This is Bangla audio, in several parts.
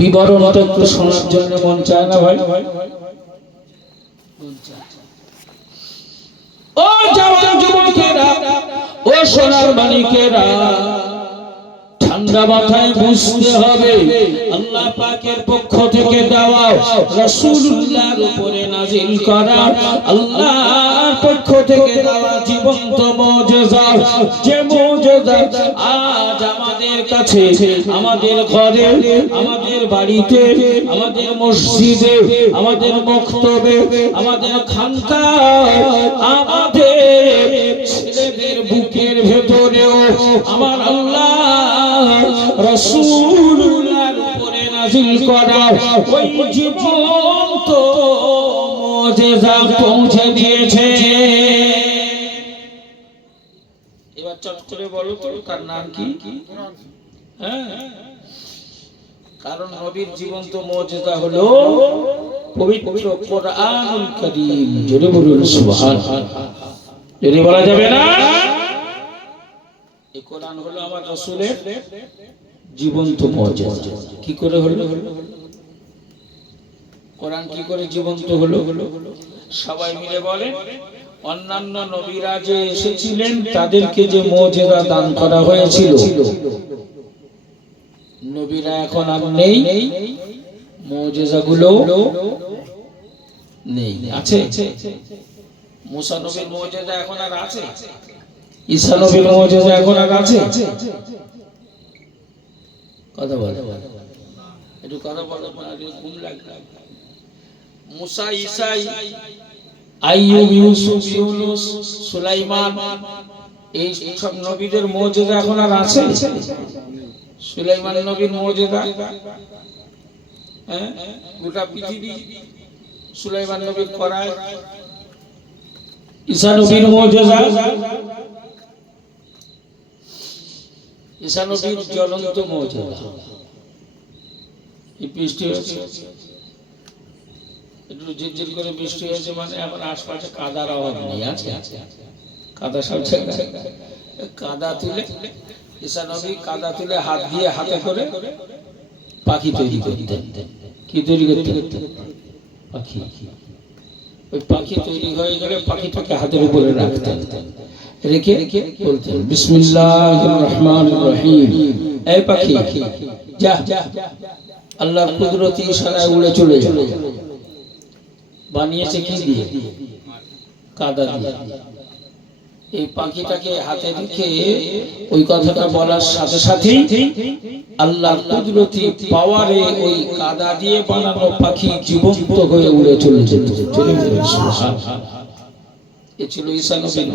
বিবরণ তো একটু শোনার জন্য মন চায় না ভাই? ও জওয়ান যুবকেরা, ও সোনার মানিকেরা ঠান্ডা মাথায় বুঝতে হবে, আল্লাহ পাকের পক্ষ থেকে দেওয়া রাসূলুল্লাহর উপরে নাজিল করা পক্ষ থেকে দেওয়া জীবন্ত মুজিজা যে মুজিজা আজ আমাদের কাছে, আমাদের ঘরে, আমাদের বাড়িতে, আমাদের মসজিদে, আমাদের মক্তবে, আমাদের খানকায়, আমাদের ছেলেদের বুকের ভেতরেও আমার আল্লাহ রসুল্লাহর উপরে নাজিল করা ওই জীবন্ত মুজিজা পৌঁছে দিয়েছে। এবার চট করে বলো তো তার নাম কি? হ্যাঁ কারণ নবীর জীবন্ত মুজিজা হলো পবিত্র কোরআনুল কারীম। জোরে বলুন, সুবহানাল্লাহ। যদি বলা যাবে না? এই কোরআন হলো আমার রাসূলের জীবন্ত মুজিজা কি করে হলো? কোরআন কি করে জীবন্ত হলো? সবাই মিলে বলে অন্যান্য নবীরা যে এসেছিলেন, তাদেরকে যে মুজিজা দান করা হয়েছিল নবীরা এখন আর নেই। মুজিজাগুলো নেই। আছে? মুসা নবীর মুজিজা এখন আর আছে? নবীর মুজিজা এখন আর আছে? কথা বলে। একটু কথা ঘুম লাগবে। মুসা আইয়ুব, ইউসুফ, ইউনুস, সুলাইমান, এই সব নবীদের মুজিজা এখন আর আছে? সুলাইমান নবীর মুজিজা হ্যাঁ? গোটা পৃথিবী সুলাইমান নবীর করায় ঈসা নবীর মুজিজা ঈসা নবীর জ্বলন্ত মুজিজা এই বৃষ্টি হয়েছে। একটু ঝিরঝির করে বৃষ্টি হয়েছে মানে এখন আশপাশে কাদার অভাব নেই, আছে? কাদা সব জায়গায়। কাদা তুলে ঈসা নবী কাদা তুলে হাত দিয়ে হাতে করে পাখি তৈরি করতেন। কি তৈরি করতে পাখি। ওই পাখি তৈরি হয়ে গেলে পাখিটাকে হাতের উপরে রাখতেন। রেখে রেখে বলতেন, বিসমিল্লাহির রহমানির রহিম। এই পাখি, যা আল্লাহর কুদরতি ইশারায় উড়ে চলে যা বানিয়েছে কি দিয়ে? কাদা দিয়ে। এই পাখিটাকে হাতে রেখে ওই কথাটা বলার সাথে সাথেই আল্লাহ কুদরতি পাওয়ারে ওই কাদা দিয়ে বানানো পাখি জীবন্ত হয়ে উড়ে চলে যেত। এ ছিল ঈসা নবীর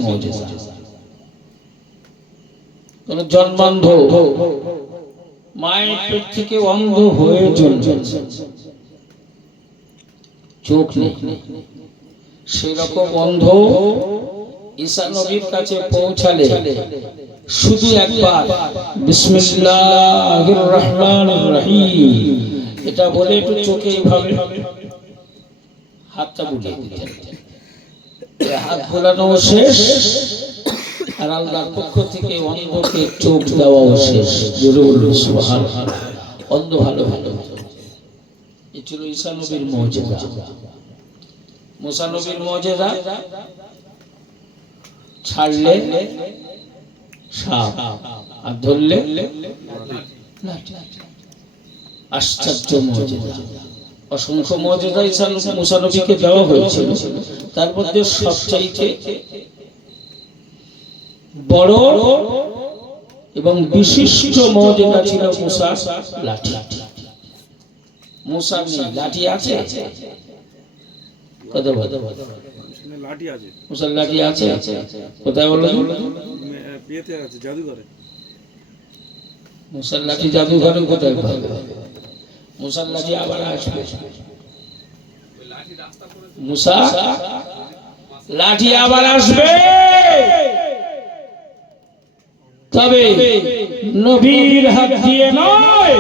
কোন জন্মান্ধ মায়ের পেট থেকে অন্ধ হয়ে জন্মেছে চোখ নেই। সেই রকম অন্ধ ঈসা নবীর কাছে পৌঁছালে শুধু একবার, বিসমিল্লাহির রহমানির রহিম। এটা বলে একটু চোখে এইভাবে হাতটা বুলিয়ে দিতেন। হাত বোলানো শেষ, আর আল্লাহর পক্ষ থেকে অন্ধকে চোখ দেওয়াও শেষ। জোরে বলুন, সুবহানাল্লাহ। অন্ধ ভালো ভালো এ ছিল ঈসা নবীর মুজিজা মুসা নবীর মুজিজা ছাড়লে সাপ, আর ধরলে আশ্চর্য অসংখ্য মর্যাদা ঈসা মুসা দেওয়া হয়েছিল। তার মধ্যে সবচাইতে বড় এবং বিশিষ্ট মর্যাদা ছিল মুসা লাঠি। মুসা লাঠি আছে? কত বড়? শুনে লাঠি আছে। মুসার লাঠি আছে। কোথায় বলো বিয়েতে আছে। জাদুঘরে। মুসার লাঠি জাদুঘরে কোথায় পাবে? মুসার লাঠি আবার আসবে। মুসা লাঠি আবার আসবে। তবে নবীর হাত দিয়ে নয়।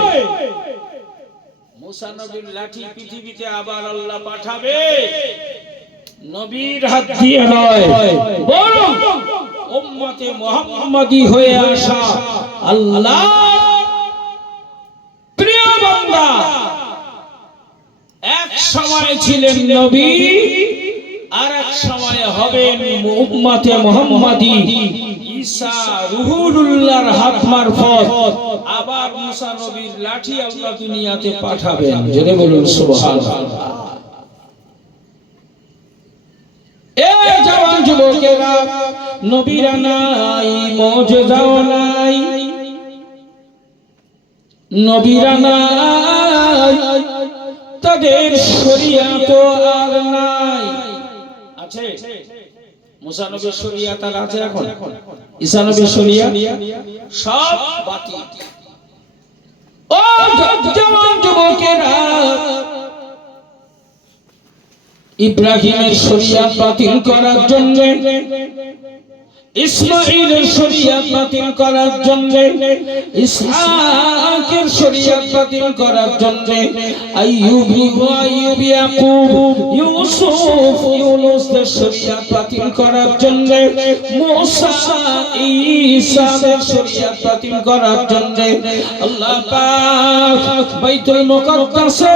মুসা নবীর লাঠি পৃথিবীতে আবার আল্লাহ পাঠাবে। নবীর হাত দিয়ে নয় বরং উম্মতে মুহাম্মাদি হয়ে আসা আল্লাহ। প্রিয় বান্দা সময় ছিলেন নবী আর এক সময় হবেন উম্মতে মুহাম্মাদি। ঈসা রুহুলুল্লাহর হাত মারফত আবার মুসা নবীর লাঠি আল্লাহ দুনিয়াতে পাঠাবেন। জেনে বলুন সুবহানাল্লাহ এ যুবকেরা, নবীরা নাই, মজদাও নাই। নবীরা নাই, তাদের শরিয়াত আর নাই। আছে? মুসা নবীর শরিয়াত আর আছে এখন? ঈসা নবীর শরিয়াত? সব বাতিল। ও জওয়ান যুবকেরা ইব্রাহিমের শরিয়াত বাতিল করার জন্য ইসমাইলের শরিয়াত বাতিল করার জন্য, ইসহাকের শরিয়াত বাতিল করার জন্য, আইয়ুব আইয়ুব ইয়াকুব, ইউসুফ, ইউনুসের শরিয়াত বাতিল করার জন্য, মুসা ঈসার শরিয়াত বাতিল করার জন্য, আল্লাহ পাক বাইতুল মুকাদ্দাসে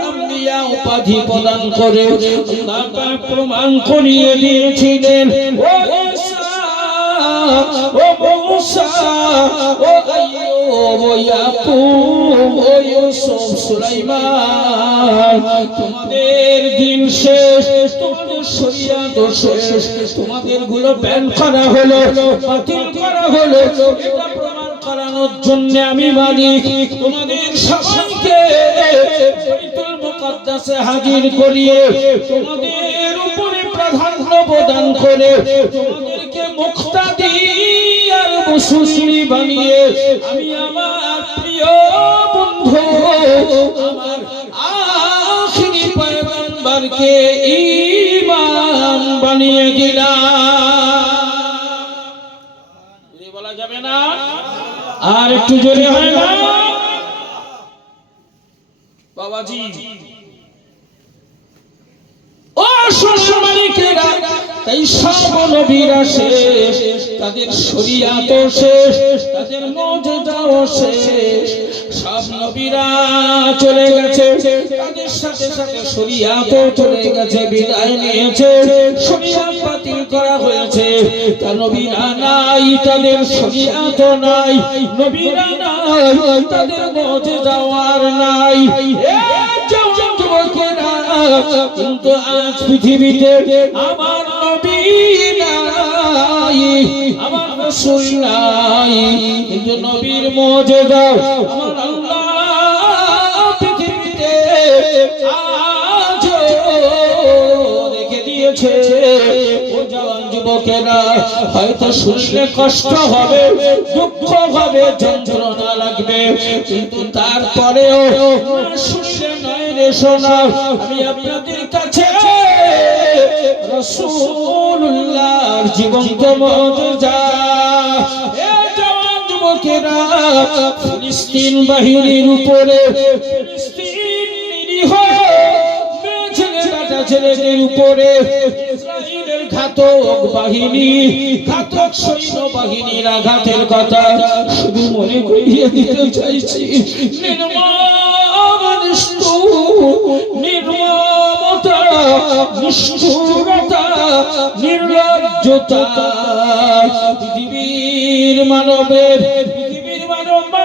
উপাধি প্রদান করে প্রমাণ করিয়ে দিয়েছিলেন। তোমাদের দিন শেষ শেষ তোমাদেরগুলো ব্যান করা হলো, বাতিল করা হলো। করানোর জন্য আমি মালিক। তোমাদের বাইতুল মুকাদ্দাসে হাজির করিয়ে তোমাদের উপরে প্রাধান্য প্রদান করে তোমাদেরকে মুক্তাদি আর মুসলিম বানিয়ে আমি আমার প্রিয় বন্ধু, আমার আখিরি পয়গম্বরকে ঈমান বানিয়ে দিলাম। বলা যাবে না আর একটু জোরে হয় না বাবাজি ও সম্মানিকেরা তাই সব নবীরা শেষ তাদের শরিয়াত শেষ, তাদের মর্যাদাও শেষ। সব নবীরা চলে গেছে, তাদের সাথে সাথে শরিয়াত চলে গেছে, বিদায় নিয়েছে, শরিয়াত বাতিল করা হয়েছে। তা নবীরা নাই, তাদের শরিয়াত নাই, নবীরা নাই, তাদের মর্যাদাও আর নাই। কিন্তু আজ পৃথিবীতে আমার নবী রাসূল নাই কিন্তু নবীর হয়তো শুনলে কষ্ট হবে, দুঃখ হবে, যন্ত্রণা লাগবে। কিন্তু তারপরেও শুনলে নয় রে শোনা আমি আপনাদের কাছে রসুল্লাহর জীবন্ত মজা যুবকেরা ফিলিস্তিন বাহিনীর উপরে। ছেলেদের উপরে। ঘাতক বাহিনী, ঘাতক সৈন্য বাহিনীর আঘাতের কথা শুধু মনে করিয়ে দিতে চাইছি। নির্লজ্জতা, পৃথিবীর মানবের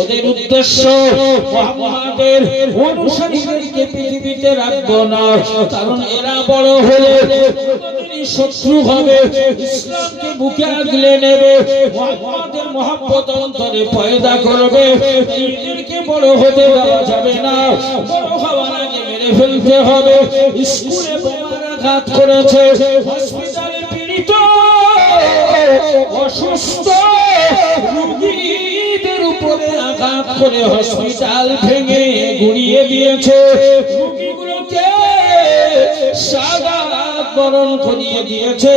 ওদের উদ্দেশ্য মোহাম্মদের অনুসারীদেরকে পৃথিবীতে রাখব না। কারণ এরা বড় হলে শত্রু হবে, ইসলামকে বুকে আগলে নেবে মোহাম্মদের মহাব্বত অন্তরে পয়দা করবে এদেরকে বড় হতে দেওয়া যাবে না। বড় হওয়ার আগে মেরে ফেলতে হবে। স্কুলে বোমার আঘাত করেছে, হসপিটালে পীড়িত, অসুস্থ রোগীদের উপরে আঘাত করে হসপিটাল ভেঙে গুড়িয়ে দিয়েছে। সাদা দিয়েছে।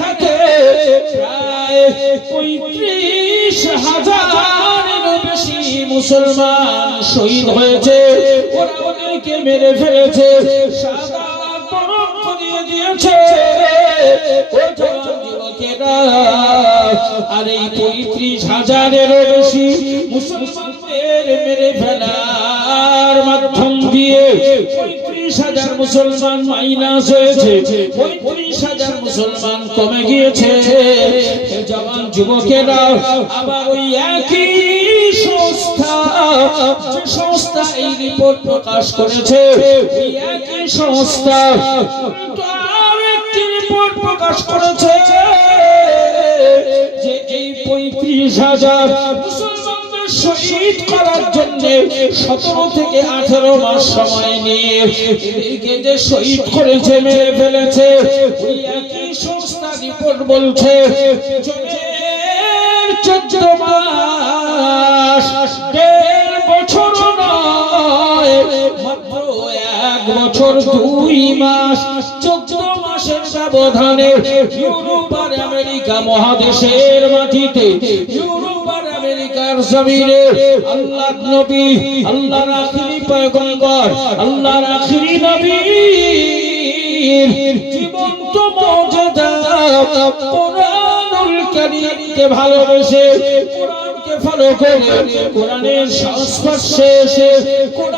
হাতে পঁয়ত্রিশ হাজারেরও বেশি মুসলমান শহীদ হয়েছে। ওদেরকে মেরে ফেলেছে। সাদা আর এই পঁয়ত্রিশ হাজারেরও বেশি মুসলমানদের মেরে ফেলার মাধ্যম দিয়ে পঁয়ত্রিশ হাজার মুসলমান মাইনাস হয়েছে। পঁয়ত্রিশ হাজার মুসলমান কমে গিয়েছে। জওয়ান যুবকেরা, আবার ওই একই যে সংস্থা এই রিপোর্ট প্রকাশ করেছে একই সংস্থা আর একটি রিপোর্ট প্রকাশ করেছে যে এই পঁয়ত্রিশ হাজার শহীদ করার জন্য সতেরো থেকে আঠেরো মাস সময় নিয়ে এদেরকে যে শহীদ করেছে, মেরে ফেলেছে একই সংস্থা রিপোর্ট বলছে চোদ্দ মাস বছর দুই মাস, চোদ্দ মাসের ব্যবধানে ইউরোপ আর আমেরিকা মহাদেশের মাটিতে ইউরোপ আর আমেরিকার জমিনে আল্লাহ নবী পয়গম্বর নবী জীবন্ত মর্যাদা ভালোবেসে, কোরআনকে ফলো করে, কোরআনের সংস্পর্শে এসে কোরআনের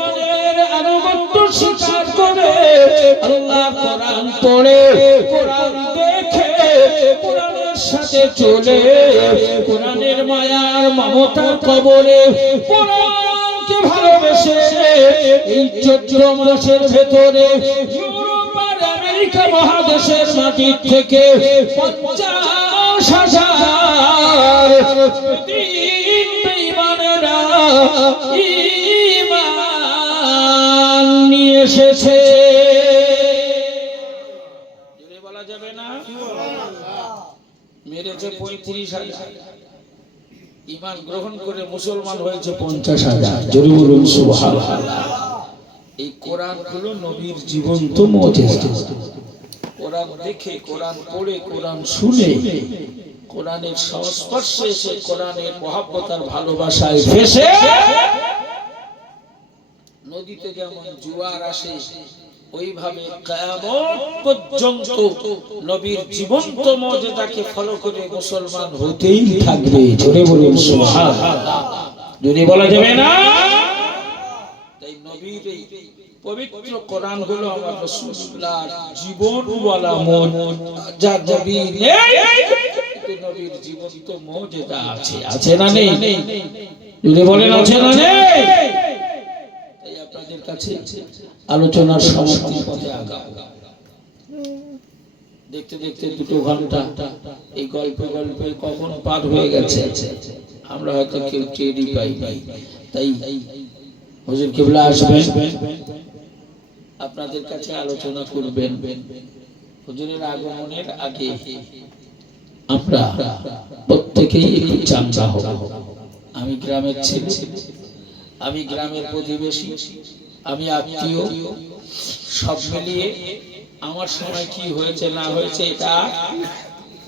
আনুগত্য স্বীকার করে আল্লাহ কোরআন পড়ে, কোরআন দেখে, কোরআনের সাথে চলে, কোরআনের মায়ার মমতার কবরে কোরআনকে ভালোবেসে এই চৈত্র মাসের ভেতরে আমেরিকা মহাদেশের মাটির থেকে পঞ্চাশ হাজার বেঈমানেরা নিয়ে এসেছে। মেরেছে পঁয়ত্রিশ হাজার। ইমান গ্রহণ করে মুসলমান হয়েছে পঞ্চাশ হাজার। বলুন এই কোরআন হলো নবীর জীবন্ত মজেজা কোরআন দেখে কোরআন পড়ে কোরআন শুনে কোরআনের সংস্পর্শে এসে কোরআনের মহাব্বতার ভালোবাসায় ভেসে। নদীতে যেমন জোয়ার আসে ওইভাবে কিয়ামত পর্যন্ত নবীর জীবন্ত মর্যাদাকে ফলো করে মুসলমান হতেই থাকবে। জোরে সুবহানাল্লাহ। যদি বলা যাবে না, তাই নবীর পবিত্র কোরআন হলো আমার জীবন বলা মন। যা নবীর জীবন্ত মর্যাদা আছে। আছে না নেই? যদি বলেন, আছে না নেই? কাছে আলোচনার সমাপ্তির পথে আগাম দেখতে দেখতে দুটো ঘণ্টা, এই গল্পে গল্পে কখন পার হয়ে গেছে, আমরা হয়তো কেউ টেরই পাই নাই। তাই আসবেন, আপনাদের কাছে আলোচনা করবেন। আগমনের আগে আমরা প্রত্যেকেই একটু চামচা হব। আমি গ্রামের ছেলে, আমি গ্রামের প্রতিবেশী আমি আত্মীয় সব মিলিয়ে আমার সময় কি হয়েছে না হয়েছে এটা